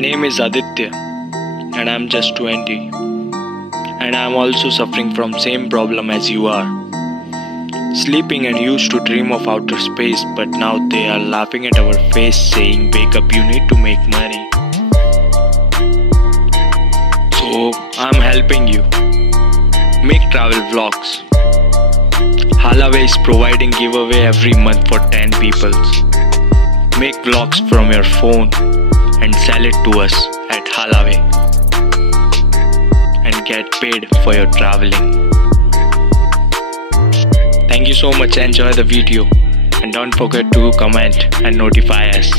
name is Aditya and I'm just 20, and I'm also suffering from same problem as you are. Sleeping and used to dream of outer space, but now they are laughing at our face saying wake up, you need to make money. So I'm helping you. Make travel vlogs. Halaway is providing giveaway every month for 10 people. Make vlogs from your phone and sell it to us at Halaway and get paid for your traveling. Thank you so much. Enjoy the video and don't forget to comment and notify us.